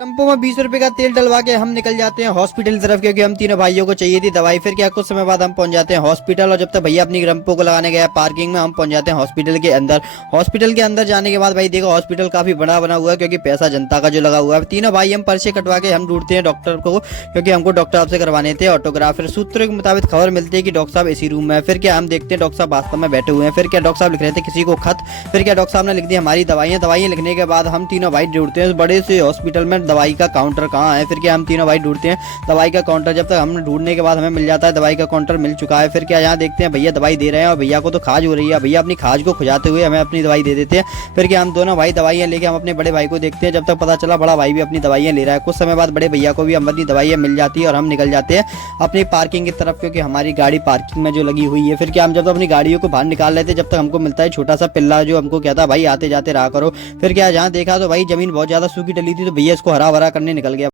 Tempo में 20 रुपए का तेल डलवा के हम निकल जाते हैं हॉस्पिटल की तरफ, क्योंकि हम तीनों भाइयों को चाहिए थी दवाई। फिर क्या कुछ समय बाद हम पहुंच जाते हैं हॉस्पिटल, और जब तक भैया अपनी टम्पो को लगाने गया पार्किंग में, हम पहुंच जाते हैं हॉस्पिटल के अंदर। हॉस्पिटल के अंदर जाने के बाद भाई देखो हॉस्पिटल काफी बड़ा बना हुआ है, क्योंकि पैसा जनता का जो लगा हुआ है। तीनों भाई हम पर्चे कटवा के हम ढूंढते हैं डॉक्टर को, क्योंकि हमको डॉक्टर साहब से करवाने थे ऑटोग्राफ। फिर सूत्रों के मुताबिक खबर मिलती है कि डॉक्टर साहब इसी रूम में है। फिर क्या हम देखते हैं डॉक्टर साहब वास्तव में बैठे हुए हैं। फिर क्या डॉक्टर साहब लिख रहे थे किसी को खत। फिर क्या डॉक्टर साहब ने लिख दी हमारी दवाइयाँ लिखने के बाद हम तीनों भाई ढूंढते हैं बड़े से हॉस्पिटल में दवाई का काउंटर कहाँ है। फिर क्या हम तीनों भाई ढूंढते हैं दवाई का काउंटर। जब तक हम ढूंढने के बाद हमें मिल जाता है दवाई का काउंटर मिल चुका है। फिर क्या यहाँ देखते हैं भैया दवाई दे रहे हैं, और भैया को तो खाज हो रही है। भैया अपनी खाज को खुजाते हुए हमें अपनी दवाई दे देते हैं। फिर क्या हम दोनों भाई दवाइयाँ लेके हम अपने बड़े भाई को देखते हैं। जब तक पता चला बड़ा भाई भी अपनी दवाइयाँ ले रहा है। कुछ समय बाद बड़े भैया को भी अपनी दवाइयाँ मिल जाती है, और हम निकल जाते हैं अपनी पार्किंग की तरफ, क्योंकि हमारी गाड़ी पार्किंग में जो लगी हुई है। फिर क्या हम जब अपनी गाड़ियों को बाहर निकाल रहे थे, जब तक हमको मिलता है छोटा सा पिल्ला, जो हमको कहता भाई आते जाते रहा करो। फिर क्या जहाँ देखा तो भाई जमीन बहुत ज्यादा सूखी डली थी, तो भैया इसको हरा भरा करने निकल गया।